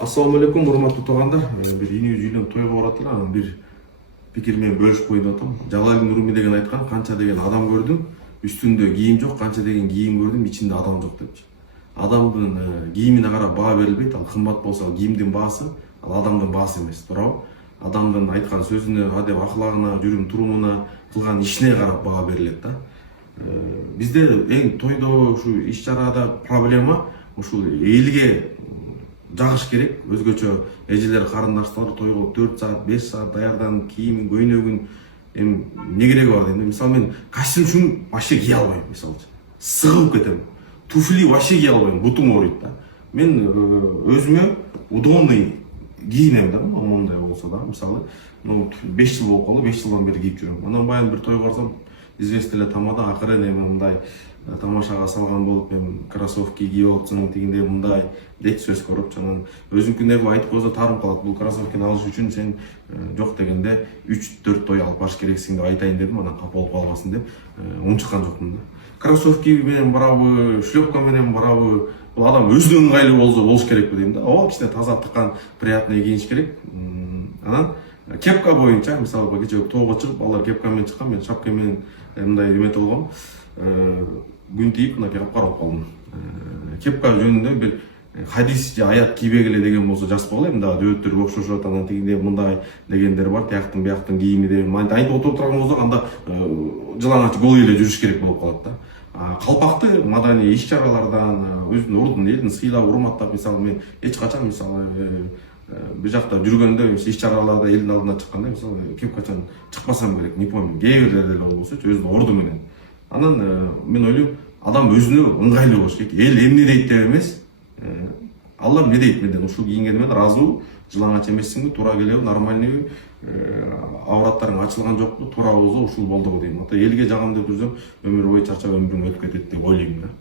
Assalamu алейкум, урматтуу туугандар. Бир иний жүйлөн тойго барат эле, анан бир пикир менен бөлүшүп коеюн деп атам. Жалалдин Руми деген айткан, канча деген адам көрдүм, үстүндө кийим жок, канча деген кийим көрдүм, ичинде адам жок депчи. Адамдын кийимине карап баа берилбейт, ал кымбат болсо ал кийимдин баасы, ал адамдын баасы эмес, туурабы? Адамдын айткан сөзүнө, адеп аклагына, жүрүм турумуна, кылган ишине карап баа берилет да. Бизде эң тойдо ушу иш чарада проблема ушул элге жагыш керек. Өзгөчө эжелер, карындаштар тойго 4 саат, 5 саат даярданып, кийимин, көйнөгүн эмне кереги бар дейм. Мисалы мен костюм вообще кие албайм, мисалчы. Сыгып кетем. Туфли вообще кие албайм, бутум ооруйт да. Мен өзүмө удобный кийинем да, мондай болсо да, мисалы, 5 жыл болуп калды, 5 жылдан бери кийип жүрөм. Анан баягы бир тойго барсам, известный эле тамада акырын эми мындай тамашага салган болуп, эми кроссовки кийип алыпсың, тигинде мындай дейт сөз көрүп, анан өзүңкүн айтып койсо таарым калат. Бул кроссовкини алыш үчүн сен жок дегенде 3-4 той алып барыш керексиң деп айтайын дедим, анан капа болуп калбасын деп унчуккан жокмун да. Кроссовки менен барабы, шлепка менен барабы, бул адам өзүнө ыңгайлуу болуш керекпи дейм да. Ооба, кичине таза тыккан, приятный кийиниш керек. Анан кепка боюнча, мисалы кечээ тоого чыгып, алар кепка менен чыккан, мен шапка менен мындай эметип алгам. Күн тийип, мынакей капкара болуп калдым. Кепка жөнүндө бир хадис же аят кийбегиле деген болсо жазпагыла, эми дагы дөбөттөргө окшошот, анан тигинде мындай дегендер бар, тияктын бияктын кийими деп. Айнтип отуруп турган болсок, анда жылаңач голый эле жүрүш керек болуп калат да. Калпакты маданий иш чаралардан, өзүнүн ордун, элин сыйлап, урматтап, мисалы мен эч качан мисалы бир жакта жүргөндө, иш чараларда элдин алдына чыкканда, мисалы кепкачан чыкпасам керек, не помню, кээ бирлерде эле болбосочу, өзүнүн орду менен. Анан мен ойлойм, адам өзүнө ыңгайлуу болуш керек. Эл эмне дейт деп эмес, Алла эмне дейт менден, ушул кийингениме ыраазыбы, жылаңач эмессиңби, туура келеби, нормальныйбы, авраттарың ачылган жокпу, туура болсо ушул болдубу дейм. Элге жагам деп жүрсөм, өмүр бою чарчап өмүрүң өтүп кетет деп ойлойм да.